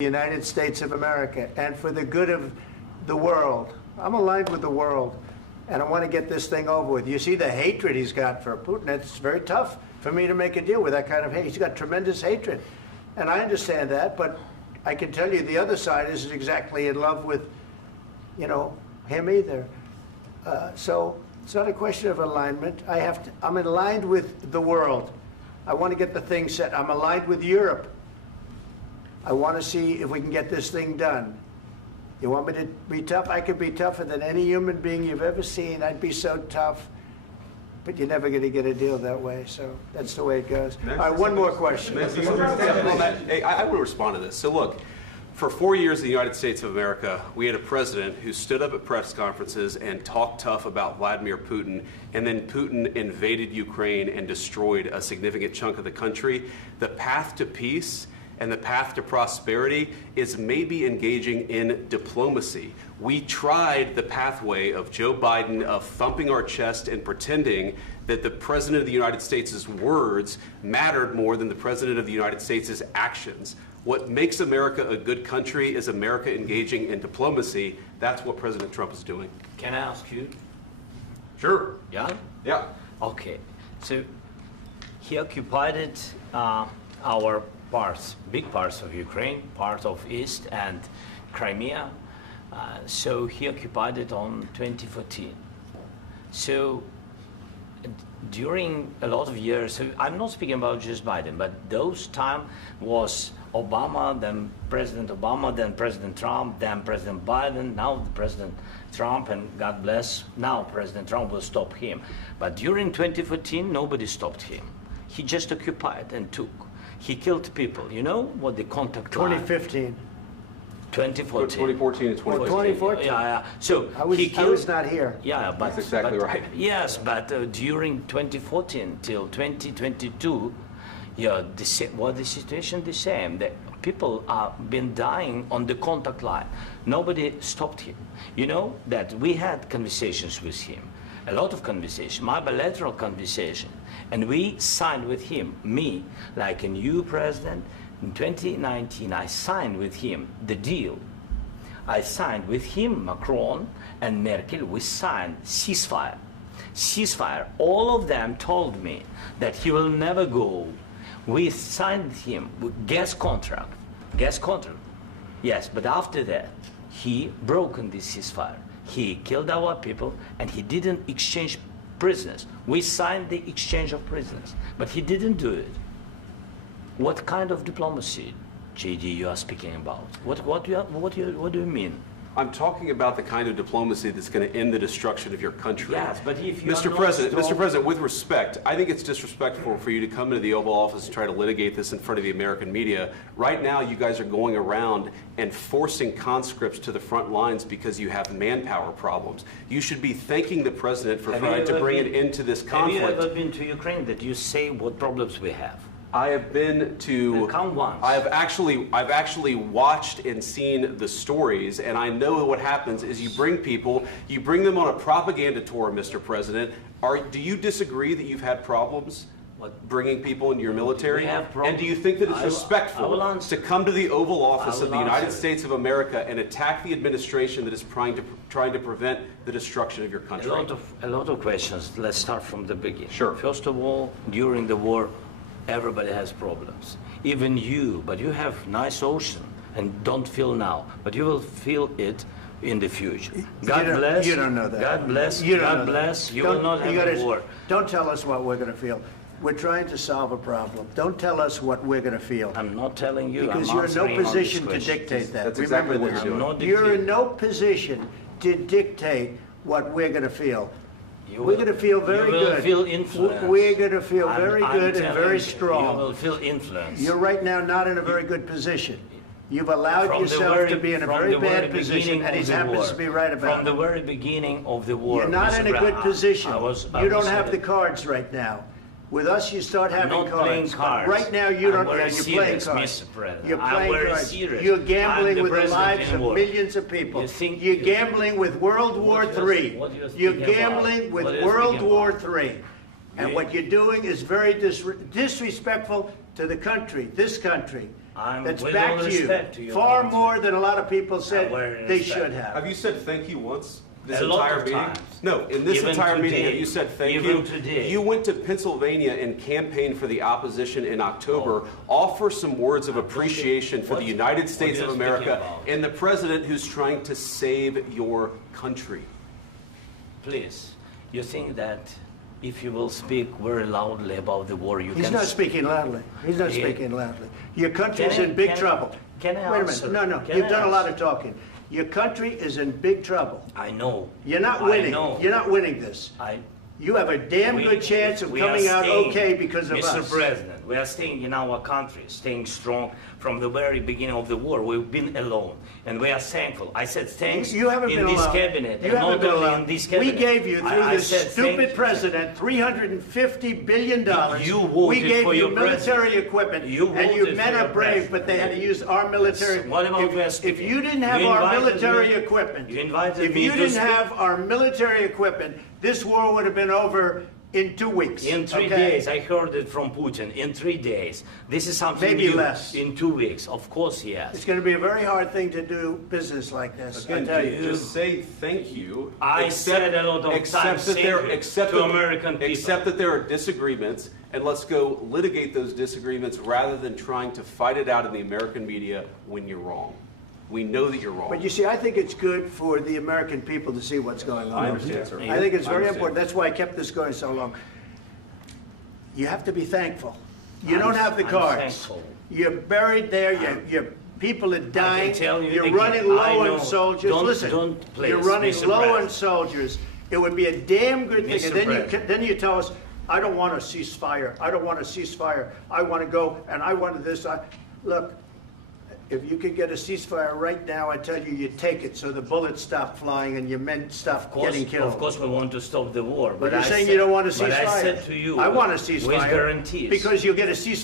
the United States of America and for the good of the world. I'm aligned with the world, and I want to get this thing over with. You see the hatred he's got for Putin. It's very tough for me to make a deal with that kind of hate. He's got tremendous hatred, and I understand that, but I can tell you the other side isn't exactly in love with, you know, him either. So it's not a question of alignment. I'm aligned with the world. I want to get the thing set. I'm aligned with Europe. I want to see if we can get this thing done. You want me to be tough? I could be tougher than any human being you've ever seen. I'd be so tough. But you're never going to get a deal that way. So that's the way it goes. All right, one more question. Hey, I will respond to this. So look, for 4 years in the United States of America, we had a president who stood up at press conferences and talked tough about Vladimir Putin, and then Putin invaded Ukraine and destroyed a significant chunk of the country. The path to peace and the path to prosperity is maybe engaging in diplomacy. We tried the pathway of Joe Biden of thumping our chest and pretending that the President of the United States' words mattered more than the President of the United States' actions. What makes America a good country is America engaging in diplomacy. That's what President Trump is doing. Can I ask you? Sure. Yeah? Yeah. Okay. So he occupied our parts, big parts of Ukraine, part of East and Crimea. So he occupied it on 2014. So during a lot of years, so I'm not speaking about just Biden, but those time was Obama, then President Obama, then President Trump, then President Biden, now President Trump, and God bless, now President Trump will stop him. But during 2014, nobody stopped him. He just occupied and took. He killed people. You know what the contact line? 2015. 2014. 2014 and 2015. 2014. Yeah. So I was not here. Yeah, but that's exactly right. Yes, but during 2014 till 2022, yeah, the situation the same. The people are been dying on the contact line. Nobody stopped him. You know that we had conversations with him, a lot of conversation, my bilateral conversation, and we signed with him, me, like a new president. In 2019, I signed with him the deal. I signed with him, Macron and Merkel, we signed ceasefire. Ceasefire. All of them told me that he will never go. We signed with him with gas contract. Gas contract. Yes, but after that, he broken this ceasefire. He killed our people and he didn't exchange prisoners. We signed the exchange of prisoners, but he didn't do it. What kind of diplomacy, JD, you are speaking about? What do you mean? I'm talking about the kind of diplomacy that's going to end the destruction of your country. Yes, but if you Mr. President, with respect, I think it's disrespectful for you to come into the Oval Office and try to litigate this in front of the American media. Right now, you guys are going around and forcing conscripts to the front lines because you have manpower problems. You should be thanking the President for trying to bring an end to this conflict. Have you ever been to Ukraine that you say what problems we have? I have been to. Count once. I've actually watched and seen the stories, and I know what happens is you bring them on a propaganda tour, Mr. President. Do you disagree that you've had problems bringing people into your military? And do you think that it's respectful to come to the Oval Office of the United States of America and attack the administration that is trying to prevent the destruction of your country? A lot of questions. Let's start from the beginning. Sure. First of all, during the war, everybody has problems, even you, but you have nice ocean and don't feel now, but you will feel it in the future. God bless. You don't know that. God bless. You God bless. You will not have a war. Don't tell us what we're going to feel. We're trying to solve a problem. Don't tell us what we're going to feel. I'm not telling you. Because you're in no position to dictate that. That's exactly what you're doing. You're in no position to dictate what we're going to feel. We're going to feel very good. You will feel influence. We're going to feel very good and very strong. You will feel influence. You're right now not in a very good position. You've allowed yourself to be in a very bad position, and he happens to be right about it. From the very beginning of the war. You're not in a good position. You don't have the cards right now. With us, you start having cards. I'm not playing cards. Right now, you don't. You're playing cards. Mr. President. You're playing cards. Serious. You're gambling with the lives of millions of people. You're gambling with World War III. You're gambling with World War III. And what you're doing is very disrespectful to the country, this country, I'm that's with back all to you, respect to your far country. more than a lot of people said very they respect. should have. Have you said thank you once? This A lot entire of meeting? times. No, in this Even entire meeting, today. have you said thank Even you? today. You went to Pennsylvania and campaigned for the opposition in October. Offer some words of appreciation for the United States you're of speaking America about. and the president who's trying to save your country. Please, you think that if you will speak very loudly about the war, you He's can... not speaking loudly. He's not Yeah. speaking loudly. Your country is Can I- in big can I- trouble. can I Wait a answer? minute. No, Can you've I done a lot answer? of talking. Your country is in big trouble. I know. You're not I winning. know. You're not winning this. You have a damn good chance of we coming are out staying, okay because of Mr. us. President, we are staying in our country, staying strong from the very beginning of the war. We've been alone, and we are thankful. I said thanks You haven't in been this alone. cabinet, You and haven't not been only alone. in this We cabinet. gave you, through I this said thank stupid you. president, $350 billion. You voted We gave for you your military president. equipment, You and you voted men for are your brave, president. but they had to use our military. What about If you didn't have You our invited military me- equipment, you invited if me you to didn't speak- have our military equipment, this war would have been over in 2 weeks. In 3 okay? days, I heard it from Putin. In 3 days, this is something Maybe new. less. In 2 weeks, of course, yes. It's going to be a very hard thing to do business like this. I Again, tell you. just say thank you. I said a lot of accept times that thank there, you accept to that- American people. Accept that there are disagreements, and let's go litigate those disagreements rather than trying to fight it out in the American media when you're wrong. We know that you're wrong. But you see, I think it's good for the American people to see what's going on. I understand, sir. I think it's I very understand. important. That's why I kept this going so long. You have to be thankful. You don't have the I'm cards. thankful. You're buried there. Your people are dying. tell you You're again, running I low know. on soldiers. Don't- Listen, don't, please, you're running Mr. low on President. soldiers. It would be a damn good thing. Mr. And then President. you tell us, I don't want a ceasefire. I don't want a ceasefire. I want to go and I want this. Look. If you could get a ceasefire right now, I tell you, you'd take it so the bullets stop flying and your men stop getting killed. Of course, we want to stop the war. But you're I saying said- you don't want a ceasefire. But I said to you, I want a with ceasefire. guarantees. Because you'll get a ceasefire